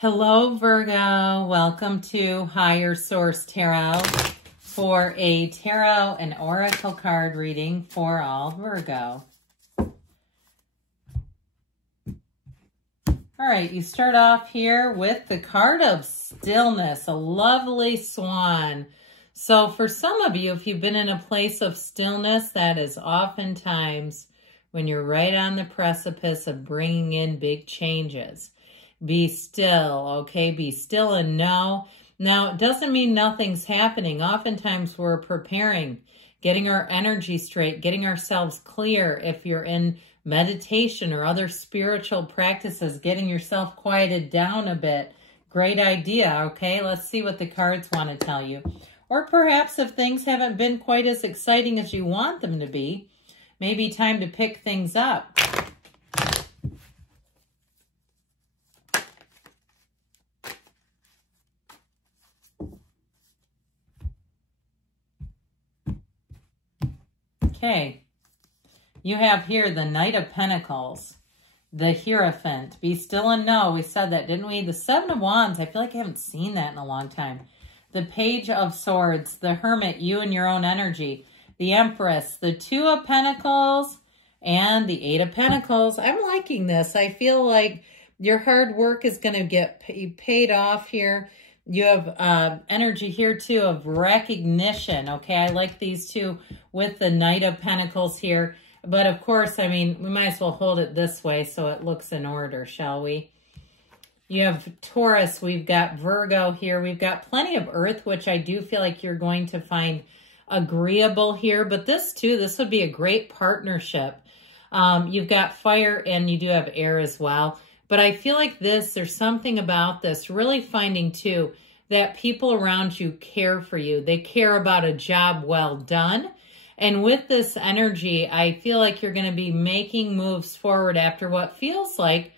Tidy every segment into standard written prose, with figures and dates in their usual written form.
Hello, Virgo. Welcome to Higher Source Tarot for a tarot and oracle card reading for all Virgo. All right, you start off here with the card of stillness, a lovely swan. So for some of you, if you've been in a place of stillness, that is oftentimes when you're right on the precipice of bringing in big changes. Be still, okay? Be still and know. Now, it doesn't mean nothing's happening. Oftentimes, we're preparing, getting our energy straight, getting ourselves clear. If you're in meditation or other spiritual practices, getting yourself quieted down a bit. Great idea, okay? Let's see what the cards want to tell you. Or perhaps if things haven't been quite as exciting as you want them to be, maybe time to pick things up. Okay, you have here the Knight of Pentacles, the Hierophant, be still and know. We said that, didn't we? The Seven of Wands, I feel like I haven't seen that in a long time. The Page of Swords, the Hermit, you and your own energy. The Empress, the Two of Pentacles, and the Eight of Pentacles. I'm liking this. I feel like your hard work is going to get paid off here. You have energy here, too, of recognition, okay? I like these two with the Knight of Pentacles here. But, of course, I mean, we might as well hold it this way so it looks in order, shall we? You have Taurus. We've got Virgo here. We've got plenty of Earth, which I do feel like you're going to find agreeable here. But this, too, this would be a great partnership. You've got fire and you do have air as well. But I feel like there's something about this, really finding, too, that people around you care for you. They care about a job well done. And with this energy, I feel like you're going to be making moves forward after what feels like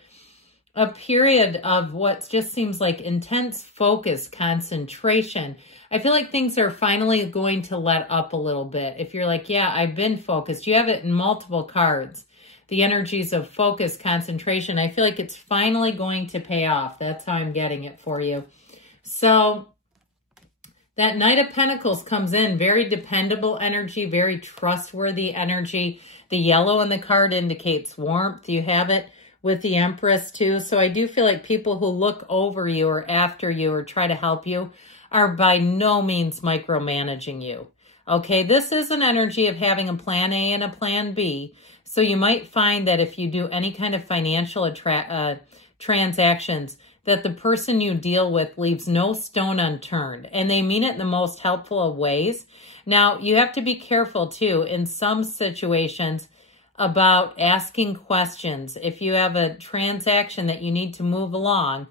a period of what just seems like intense focus, concentration. I feel like things are finally going to let up a little bit. If you're like, yeah, I've been focused. You have it in multiple cards. The energies of focus, concentration, I feel like it's finally going to pay off. That's how I'm getting it for you. So that Knight of Pentacles comes in, very dependable energy, very trustworthy energy. The yellow in the card indicates warmth. You have it with the Empress too. So I do feel like people who look over you or after you or try to help you are by no means micromanaging you. Okay, this is an energy of having a plan A and a plan B. So you might find that if you do any kind of financial transactions, that the person you deal with leaves no stone unturned. And they mean it in the most helpful of ways. Now, you have to be careful, too, in some situations about asking questions. If you have a transaction that you need to move along,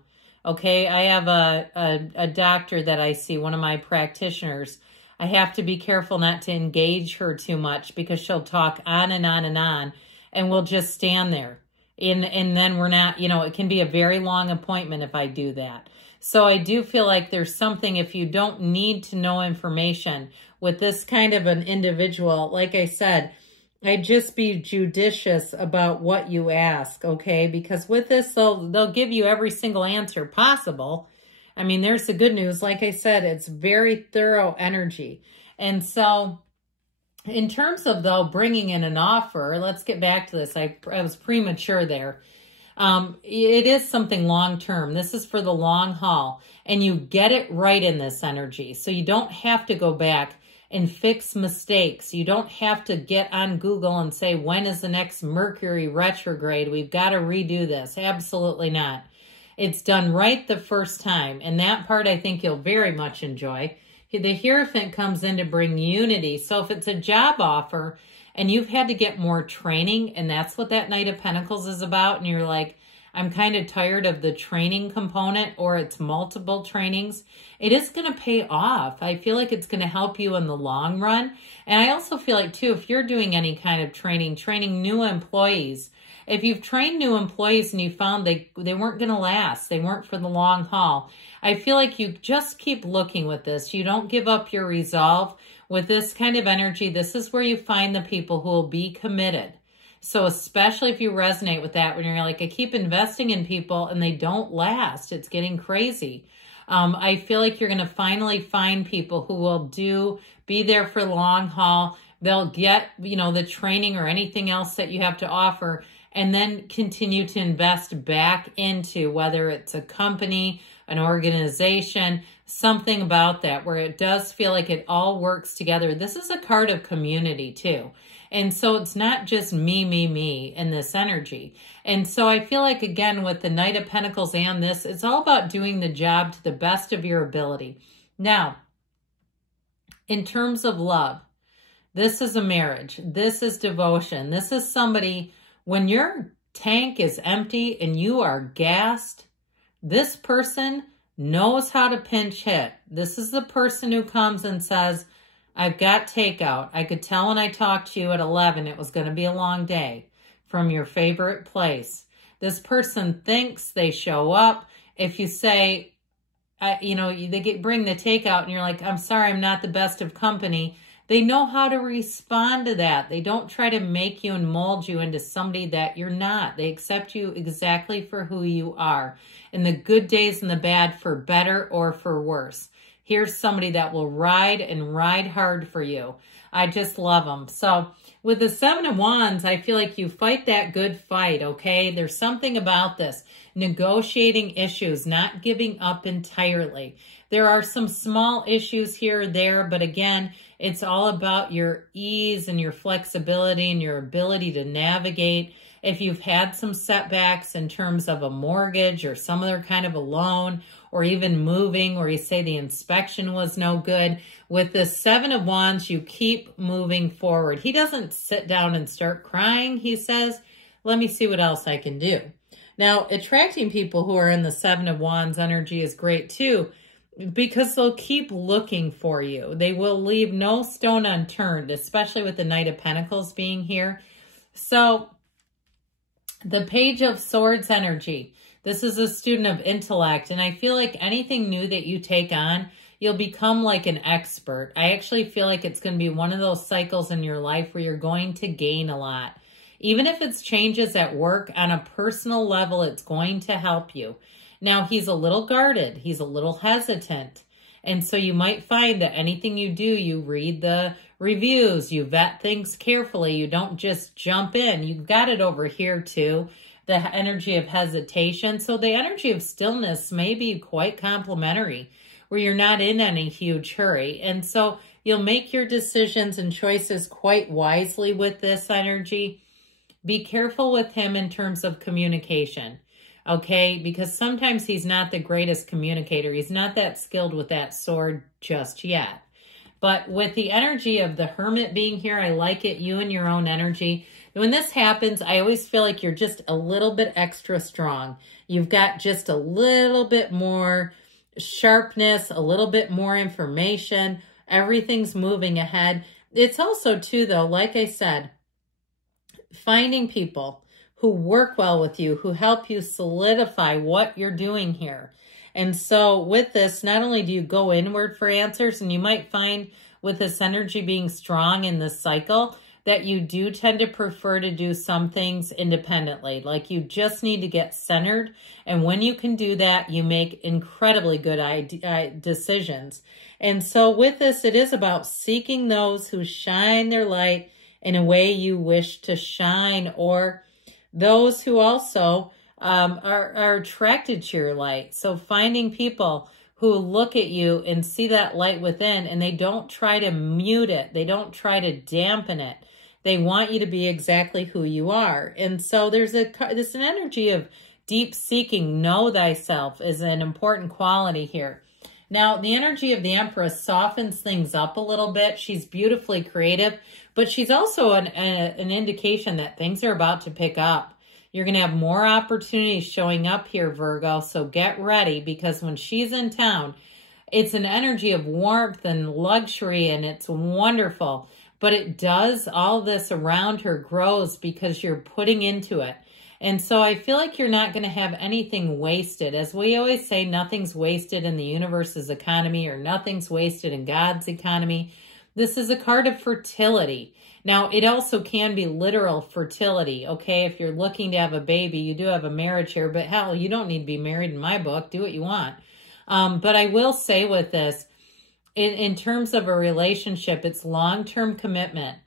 okay, I have a doctor that I see, one of my practitioners. I have to be careful not to engage her too much because she'll talk on and on and on, and we'll just stand there. And then we're not, you know, it can be a very long appointment if I do that. So I do feel like there's something, if you don't need to know information with this kind of an individual, like I said, I'd just be judicious about what you ask, okay? Because with this, they'll give you every single answer possible. I mean, there's the good news. Like I said, it's very thorough energy. And so in terms of, though, bringing in an offer, let's get back to this. I was premature there. It is something long-term. This is for the long haul. And you get it right in this energy. So you don't have to go back and fix mistakes. You don't have to get on Google and say, when is the next Mercury retrograde? We've got to redo this. Absolutely not. It's done right the first time. And that part I think you'll very much enjoy. The Hierophant comes in to bring unity. So if it's a job offer and you've had to get more training, and that's what that Knight of Pentacles is about, and you're like, I'm kind of tired of the training component, or it's multiple trainings, it is going to pay off. I feel like it's going to help you in the long run. And I also feel like, too, if you're doing any kind of training new employees, if you've trained new employees and you found they weren't going to last, they weren't for the long haul, I feel like you just keep looking with this. You don't give up your resolve. With this kind of energy, this is where you find the people who will be committed. So especially if you resonate with that, when you're like, I keep investing in people and they don't last, it's getting crazy. I feel like you're going to finally find people who will be there for the long haul. They'll get, the training or anything else that you have to offer, and then continue to invest back into, whether it's a company, an organization, something about that, where it does feel like it all works together. This is a card of community too. And so it's not just me in this energy. And so I feel like, again, with the Knight of Pentacles and this, it's all about doing the job to the best of your ability. Now, in terms of love, this is a marriage. This is devotion. This is somebody, when your tank is empty and you are gassed, this person knows how to pinch hit. This is the person who comes and says, I've got takeout. I could tell when I talked to you at 11, it was going to be a long day from your favorite place. This person thinks, they show up. If you say, they bring the takeout and you're like, I'm sorry, I'm not the best of company. They know how to respond to that. They don't try to make you and mold you into somebody that you're not. They accept you exactly for who you are, in the good days and the bad, for better or for worse. Here's somebody that will ride and ride hard for you. I just love them. So with the Seven of Wands, I feel like you fight that good fight, okay? There's something about this. Negotiating issues, not giving up entirely. There are some small issues here or there, but again, it's all about your ease and your flexibility and your ability to navigate. If you've had some setbacks in terms of a mortgage or some other kind of a loan, or even moving, where you say the inspection was no good, with the Seven of Wands, you keep moving forward. He doesn't sit down and start crying. He says, let me see what else I can do. Now, attracting people who are in the Seven of Wands energy is great too, because they'll keep looking for you. They will leave no stone unturned, especially with the Knight of Pentacles being here. So the Page of Swords energy, this is a student of intellect, and I feel like anything new that you take on, you'll become like an expert. I actually feel like it's going to be one of those cycles in your life where you're going to gain a lot. Even if it's changes at work, on a personal level, it's going to help you. Now, he's a little guarded. He's a little hesitant. And so you might find that anything you do, you read the reviews, you vet things carefully. You don't just jump in. You've got it over here too, the energy of hesitation. So the energy of stillness may be quite complementary, where you're not in any huge hurry. And so you'll make your decisions and choices quite wisely with this energy. Be careful with him in terms of communication, okay? Because sometimes he's not the greatest communicator. He's not that skilled with that sword just yet. But with the energy of the Hermit being here, I like it, you and your own energy. When this happens, I always feel like you're just a little bit extra strong. You've got just a little bit more sharpness, a little bit more information. Everything's moving ahead. It's also, too, though, like I said, finding people who work well with you, who help you solidify what you're doing here. And so with this, not only do you go inward for answers, and you might find with this energy being strong in this cycle, that you do tend to prefer to do some things independently. Like you just need to get centered. And when you can do that, you make incredibly good decisions. And so with this, it is about seeking those who shine their light in a way you wish to shine, or those who also are attracted to your light. So finding people who look at you and see that light within, and they don't try to mute it. They don't try to dampen it. They want you to be exactly who you are. And so there's an energy of deep seeking. Know thyself is an important quality here. Now, the energy of the Empress softens things up a little bit. She's beautifully creative, but she's also an indication that things are about to pick up. You're going to have more opportunities showing up here, Virgo, so get ready, because when she's in town, it's an energy of warmth and luxury, and it's wonderful. But it does, all this around her grows because you're putting into it. And so I feel like you're not going to have anything wasted. As we always say, nothing's wasted in the universe's economy, or nothing's wasted in God's economy. This is a card of fertility. Now, it also can be literal fertility, okay? If you're looking to have a baby, you do have a marriage here, but hell, you don't need to be married in my book. Do what you want. But I will say with this, in terms of a relationship, it's long-term commitment.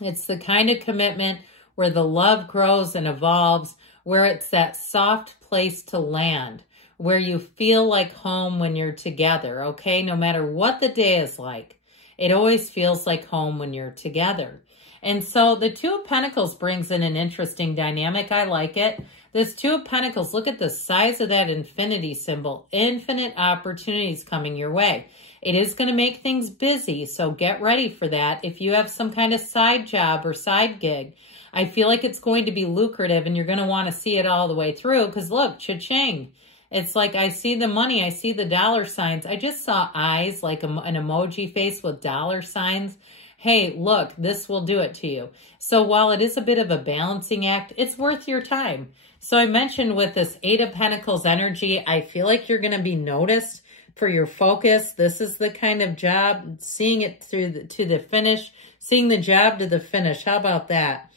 It's the kind of commitment where the love grows and evolves, where it's that soft place to land, where you feel like home when you're together, okay? No matter what the day is like, it always feels like home when you're together. And so the Two of Pentacles brings in an interesting dynamic. I like it. This Two of Pentacles, look at the size of that infinity symbol. Infinite opportunities coming your way. It is going to make things busy, so get ready for that. If you have some kind of side job or side gig, I feel like it's going to be lucrative and you're going to want to see it all the way through because look, cha-ching. It's like I see the money, I see the dollar signs. I just saw eyes, like an emoji face with dollar signs. Hey, look, this will do it to you. So while it is a bit of a balancing act, it's worth your time. So I mentioned with this Eight of Pentacles energy, I feel like you're going to be noticed for your focus. This is the kind of job, seeing it through to the finish, seeing the job to the finish. How about that?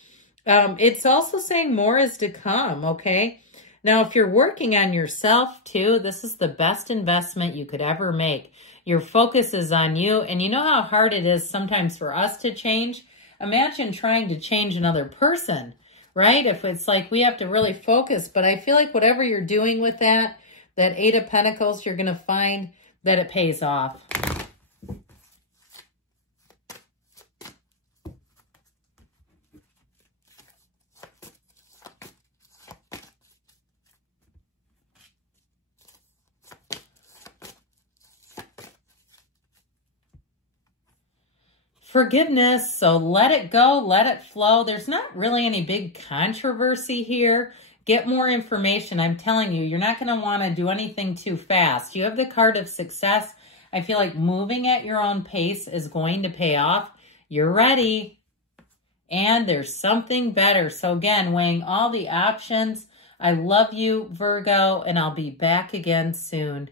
It's also saying more is to come, okay? Now, if you're working on yourself too, this is the best investment you could ever make. Your focus is on you, and you know how hard it is sometimes for us to change? Imagine trying to change another person, right? If it's like we have to really focus, but I feel like whatever you're doing with that Eight of Pentacles, you're going to find that it pays off. Forgiveness, so let it go, let it flow. There's not really any big controversy here. Get more information. I'm telling you, you're not going to want to do anything too fast. You have the card of success. I feel like moving at your own pace is going to pay off. You're ready. And there's something better. So again, weighing all the options. I love you, Virgo, and I'll be back again soon.